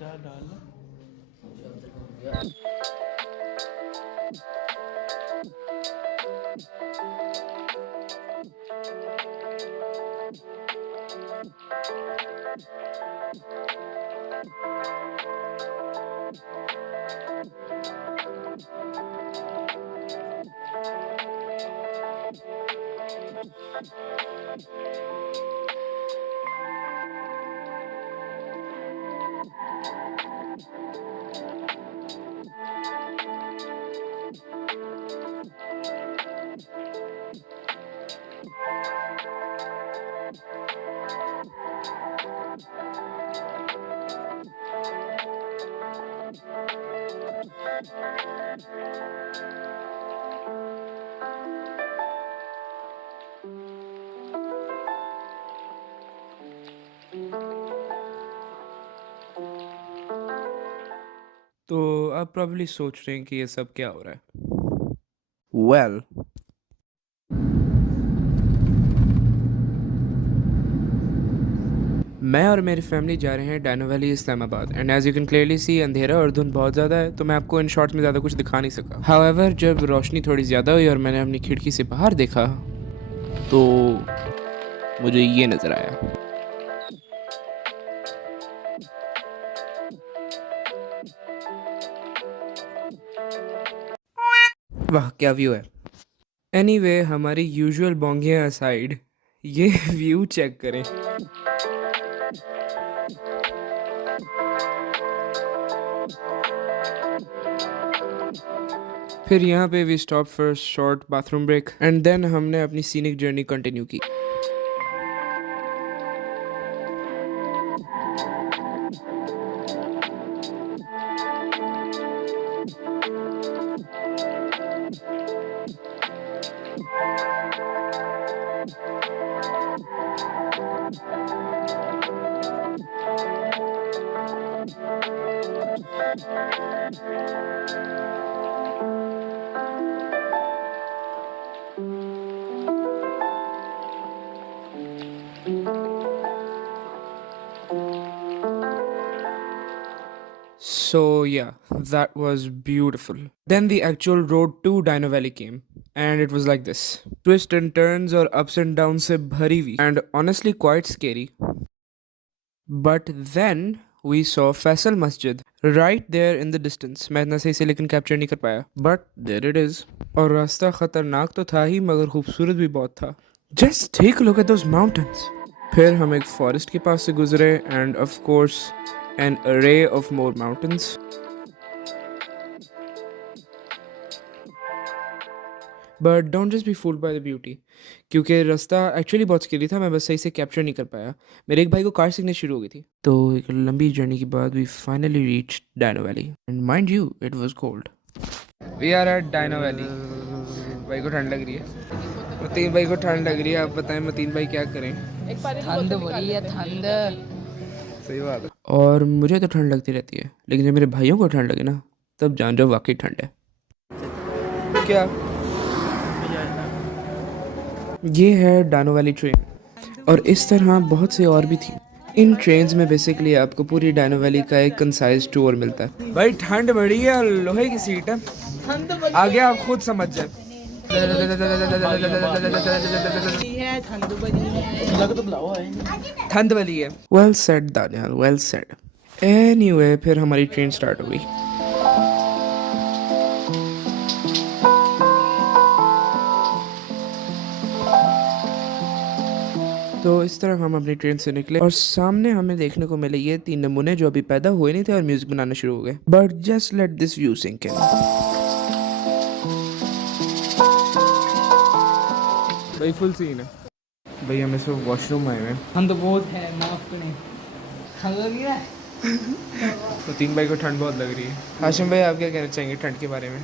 डाल डाल। तो आप प्रॉब्ली सोच रहे हैं कि ये सब क्या हो रहा है। वेल, मैं और मेरी फैमिली जा रहे हैं Dino Valley Islamabad and as you can clearly see अंधेरा और धुंध बहुत ज़्यादा है, तो मैं आपको इन शॉर्ट्स में ज़्यादा कुछ दिखा नहीं सका। हाउएवर जब रोशनी थोड़ी ज़्यादा हुई और मैंने अपनी खिड़की से बाहर देखा तो मुझे ये नज़र आया। वाह क्या व्यू है। एनीवे, हमारी यूजुअल बोंगियाँ असाइड, ये व्यू चेक करें। फिर यहाँ पे we stop for short bathroom break and then हमने अपनी सीनिक जर्नी कंटिन्यू की। So yeah, that was beautiful. Then the actual road to Dino Valley came, and it was like this: twists and turns or ups and downs se bhari हुई, and honestly quite scary. But then we saw Faisal Masjid right there in the distance. मैं इतना सही से लेकिन capture नहीं कर पाया, but there it is. और रास्ता खतरनाक तो था ही मगर खूबसूरत भी बहुत था. Just take a look at those mountains. फिर हम एक फॉरेस्ट के पास से गुजरे and of course an array of more mountains. But don't just be fooled by the beauty. क्योंकि रास्ता एक्चुअली बहुत स्केरी था, मैं बस सही से कैप्चर नहीं कर पाया। मेरे एक भाई को कार सीखनी शुरू हो गई थी। तो एक लंबी जर्नी के बाद we finally reach Dino Valley and mind you it was cold. We are at Dino Valley. भाई को ठंड लग रही है, मतीन भाई को ठंड लग रही है। आप बताएं मतीन भाई क्या करें। ठंड हो रही है ठंड। सही बात है। और मुझे तो ठंड लगती रहती है, लेकिन जब मेरे भाइयों को ठंड लगे ना तब जान जाओ वाकई ठंड है। क्या ये है डायनो वैली ट्रेन और इस तरह बहुत सी और भी थी। इन ट्रेन्स में बेसिकली आपको पूरी डायनो वैली का एक कंसाइज टूर मिलता है। भाई ठंड बड़ी है और लोहे की सीट है, आगे आप खुद समझ जाए। ठंड वाली है। Well said Daniyal, well said. Anyway फिर हमारी ट्रेन स्टार्ट हो गई। तो इस तरह हम अपनी ट्रेन से निकले और सामने हमें देखने को मिले ये 3 नमूने जो अभी पैदा हुए नहीं थे और म्यूजिक बनाना शुरू हो गए। But just let this view sink in. भाई फुल सीन है। भाई हम इसमें वॉशरूम आए हैं। हम तो बहुत है, माफ करें। ठंड लग रही है तो 3 भाई को ठंड बहुत लग रही है। हाशिम भाई आप क्या कहना चाहेंगे ठंड के बारे में।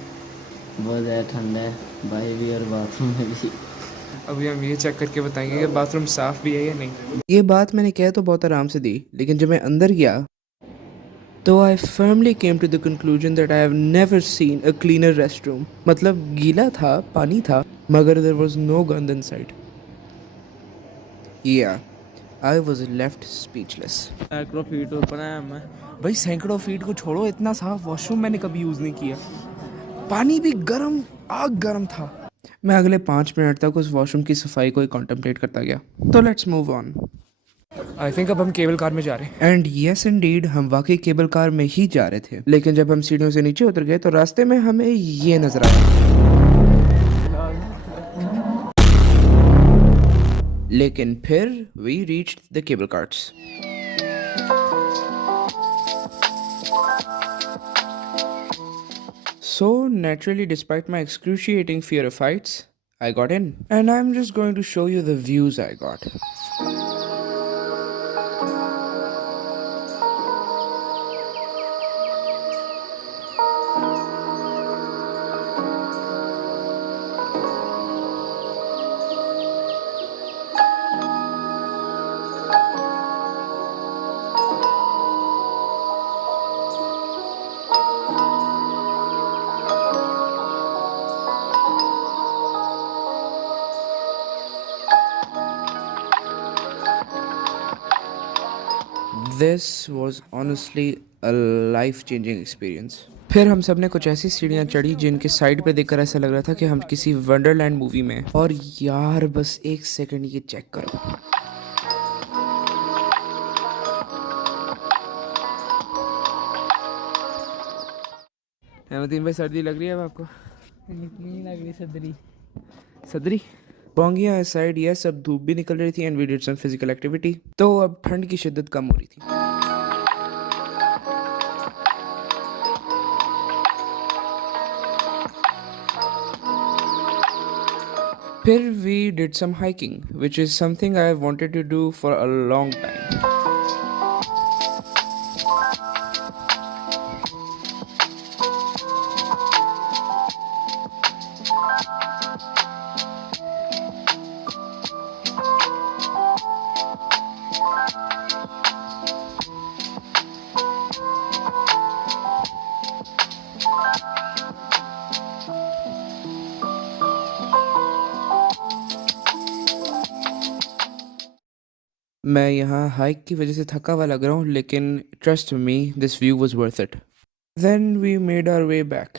बहुत ज़्यादा ठंड है भाई भी और बाथरूम में भी। अभी हम ये चेक करके बताएंगे कि बाथरूम साफ भी है या नहीं। ये बात मैंने कह तो बहुत आराम से दी, लेकिन जब मैं अंदर गया तो I firmly came to the conclusion that I have never seen a cleaner restroom. मतलब गीला था, पानी था, मगर देयर वाज नो गंद inside. Yeah I was left speechless. सैकड़ों फीट ऊपर है मैं। भाई सैकड़ों फीट को छोड़ो, इतना साफ वॉशरूम मैंने कभी यूज नहीं किया। पानी भी गर्म, आग गर्म था। मैं अगले 5 मिनट तक उस वॉशरूम की सफाई को ही कॉन्टेम्पलेट करता गया। तो let's move on. I think अब हम केबल कार में जा रहे हैं। एंड यस इंडीड, हम वाकई केबल कार में ही जा रहे थे। लेकिन जब हम सीढ़ियों से नीचे उतर गए तो रास्ते में हमें ये नजर आया। लेकिन फिर we reached the cable carts. So, naturally, despite my excruciating fear of heights, I got in. And I'm just going to show you the views I got. This was honestly a life-changing experience. फिर हम सब ने कुछ ऐसी सीढ़ियाँ चढ़ी जिनके side पे देखकर ऐसा लग रहा था कि हम किसी वंडरलैंड मूवी में हैं। और यार बस एक सेकंड ये चेक करो। अहमदीन भाई, सर्दी लग रही है अब आपको? इतनी नहीं लग रही सदरी। सदरी पोंगिया साइड, यस, अब धूप भी निकल रही थी and we did some physical activity, तो अब ठंड की शिद्दत कम हो रही थी। फिर we did some hiking which is something I wanted to do for a long time. मैं यहाँ हाइक की वजह से थका हुआ लग रहा हूँ, लेकिन trust me, this view was worth it. Then we made our way back.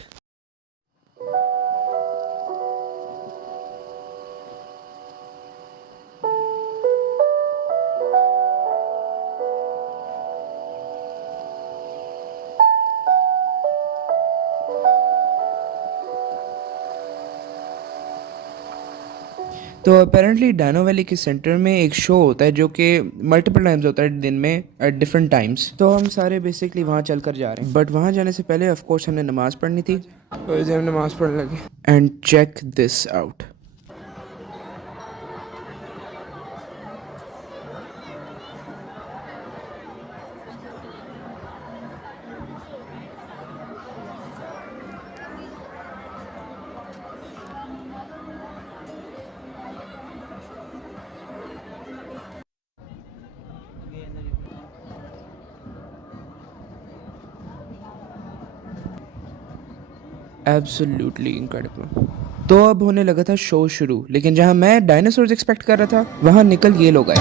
तो अपेरेंटली डायनो वैली के सेंटर में एक शो होता है जो कि मल्टीपल टाइम्स होता है दिन में एट डिफरेंट टाइम्स। तो हम सारे बेसिकली वहाँ चल कर जा रहे हैं, बट वहाँ जाने से पहले ऑफ कोर्स हमने नमाज पढ़नी थी, तो इसे हम नमाज पढ़ने लगे। And check this out. Absolutely incredible. तो अब होने लगा था शो शुरू, लेकिन जहाँ मैं डायनासोर्स एक्सपेक्ट कर रहा था वहाँ निकल ये लोग आए।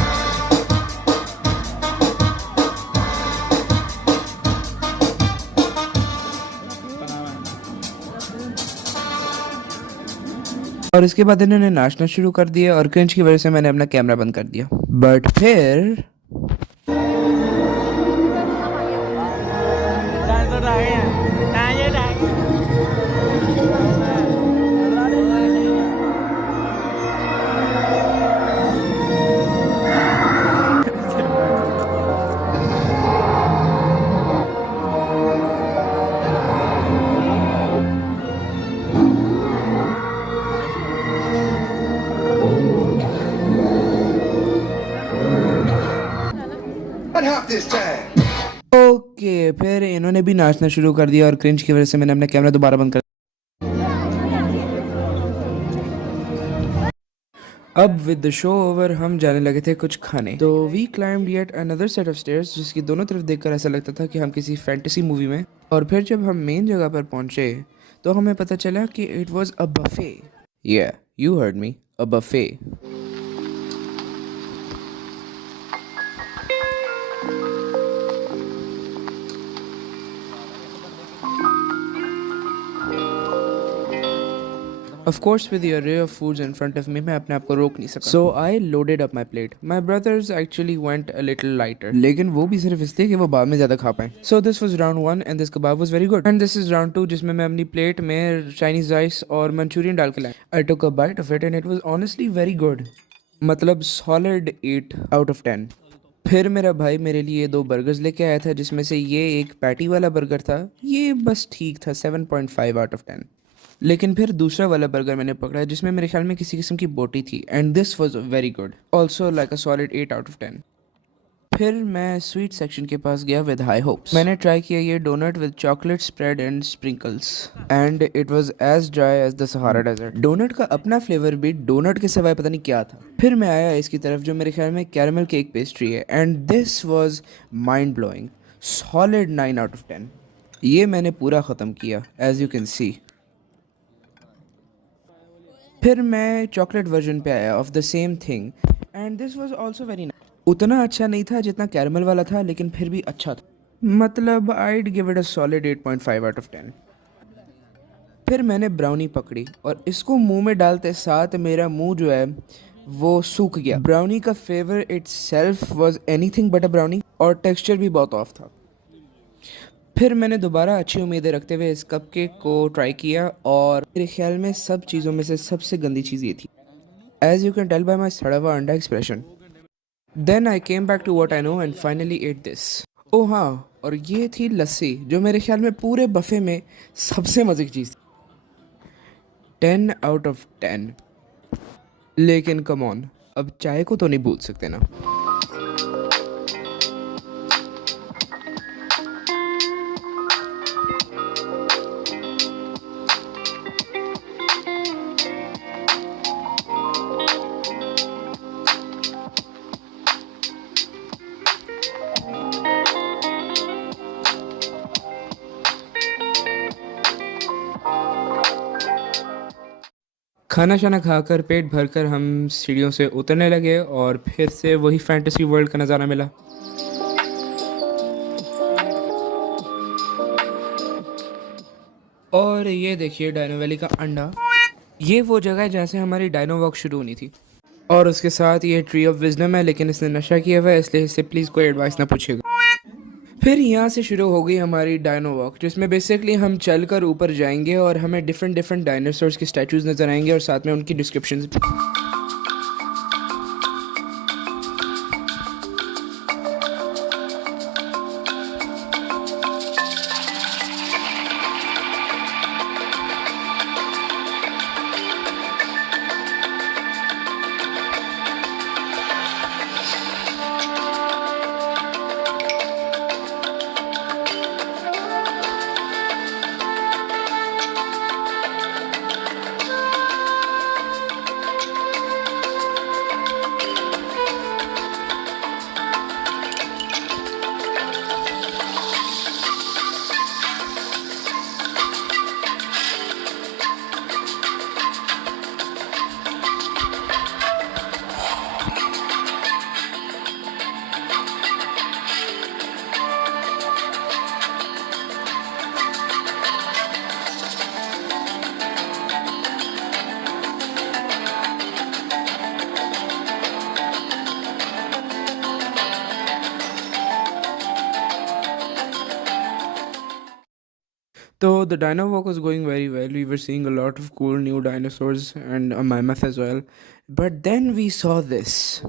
और इसके बाद इन्होंने नाचना शुरू कर दिया और क्रिंज की वजह से मैंने अपना कैमरा बंद कर दिया। बट फिर ओके, फिर इन्होंने भी नाचना शुरू कर दिया और क्रिंज की वजह से मैंने अपना कैमरा दोबारा बंद कर। अब विद द शो ओवर हम जाने लगे थे कुछ खाने। तो we climbed yet another set of stairs जिसकी दोनों तरफ देखकर ऐसा लगता था कि हम किसी फैंटेसी मूवी में। और फिर जब हम मेन जगह पर पहुंचे तो हमें पता चला कि it was a buffet. Yeah, you heard me, a buffet. Of course, with the array of foods in front of me, मैं अपने आप को रोक नहीं सका. So I loaded up my plate. My brothers actually went a little lighter. लेकिन वो भी सिर्फ इसलिए कि वो बाद में ज़्यादा खा पाएं. So this was round 1 and this kebab was very good. And this is round 2 जिसमें मैं अपनी प्लेट में Chinese rice और मंचूरियन डाल के लाया. I took a bite of it and it was honestly very good. मतलब solid 8 out of 10. फिर मेरा भाई मेरे लिए 2 बर्गर्स लेके आया था जिसमें से ये एक पैटी वाला बर्गर था. ये बस ठीक था, 7.5 आउट ऑफ 10. लेकिन फिर दूसरा वाला बर्गर मैंने पकड़ा जिसमें मेरे ख्याल में किसी किस्म की बोटी थी and this was very good, also like a solid 8 out of 10. फिर मैं स्वीट सेक्शन के पास गया विद हाई होप्स. मैंने ट्राई किया ये donut with chocolate spread and sprinkles and it was as dry as the Sahara desert. Donut का अपना फ्लेवर भी डोनट के सिवाय पता नहीं क्या था. फिर मैं आया इसकी तरफ जो मेरे ख्याल में कैरमल केक पेस्ट्री है and this was mind blowing, solid 9 out of 10. ये मैंने पूरा ख़त्म किया एज यू कैन सी. फिर मैं चॉकलेट वर्जन पे आया of the same thing and this was also very nice. उतना अच्छा नहीं था जितना कैरमल वाला था लेकिन फिर भी अच्छा था. मतलब I'd give it a solid 8.5 out of 10. फिर मैंने ब्राउनी पकड़ी और इसको मुंह में डालते साथ मेरा मुंह जो है वो सूख गया. ब्राउनी का flavour itself was anything but a brownie और टेक्सचर भी बहुत ऑफ था. फिर मैंने दोबारा अच्छी उम्मीदें रखते हुए इस कपकेक को ट्राई किया और मेरे ख्याल में सब चीज़ों में से सबसे गंदी चीज़ ये थी. As you can tell by my सड़ा हुआ अंडा expression. Then I came back to what I know and finally at this. Oh हाँ, और ये थी लस्सी जो मेरे ख्याल में पूरे बफे में सबसे मज़े की चीज़ थी. 10 आउट ऑफ 10. लेकिन कम ऑन, अब चाय को तो नहीं भूल सकते ना. खाना शाना खाकर पेट भरकर हम सीढ़ियों से उतरने लगे और फिर से वही फैंटेसी वर्ल्ड का नज़ारा मिला. और ये देखिए डायनो वैली का अंडा. ये वो जगह है जहाँ से हमारी डायनो वॉक शुरू होनी थी. और उसके साथ ये ट्री ऑफ विजडम है लेकिन इसने नशा किया हुआ है इसलिए इससे प्लीज़ कोई एडवाइस ना पूछिएगा. फिर यहाँ से शुरू हो गई हमारी डायनो वॉक जिसमें बेसिकली हम चलकर ऊपर जाएंगे और हमें डिफरेंट डायनासोर्स के स्टैचूज़ नज़र आएंगे और साथ में उनकी डिस्क्रिप्शंस भी. So the dino walk was going very well. We were seeing a lot of cool new dinosaurs and a mammoth as well. But then we saw this.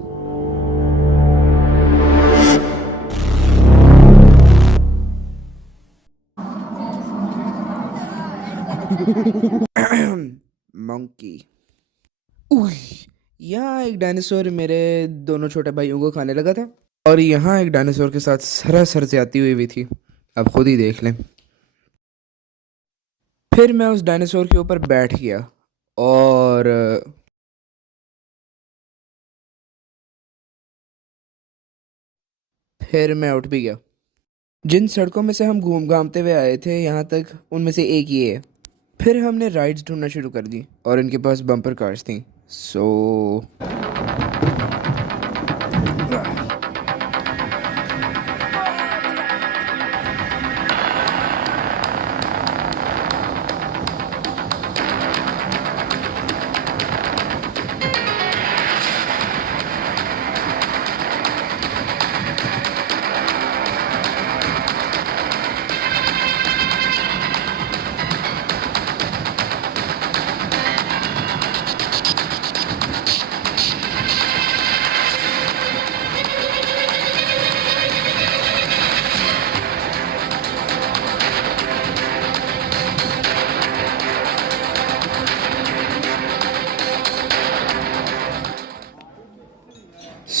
Monkey. उई, यहाँ एक डायनासोर मेरे दोनों छोटे भाइयों को खाने लगा था और यहाँ एक डायनासोर के साथ सरासर ज्यादती हुई थी. अब खुद ही देख लें. फिर मैं उस डायनासोर के ऊपर बैठ गया और फिर मैं उठ भी गया. जिन सड़कों में से हम घूम घामते हुए आए थे यहाँ तक उनमें से एक ये है. फिर हमने राइड्स ढूंढना शुरू कर दी और इनके पास बम्पर कार्स थी. सो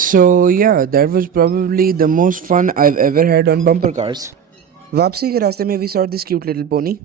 So yeah, that was probably the most fun I've ever had on bumper cars. वापसी के रास्ते में we saw this cute little pony.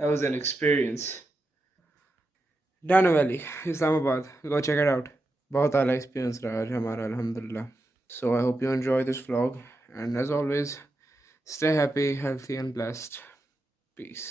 That was an experience. Dana Valley, Islamabad. Go check it out. बहुत आला experience रहा आज हमारा अल्हम्दुलिल्लाह. So I hope you enjoy this vlog, and as always, stay happy, healthy, and blessed. Peace.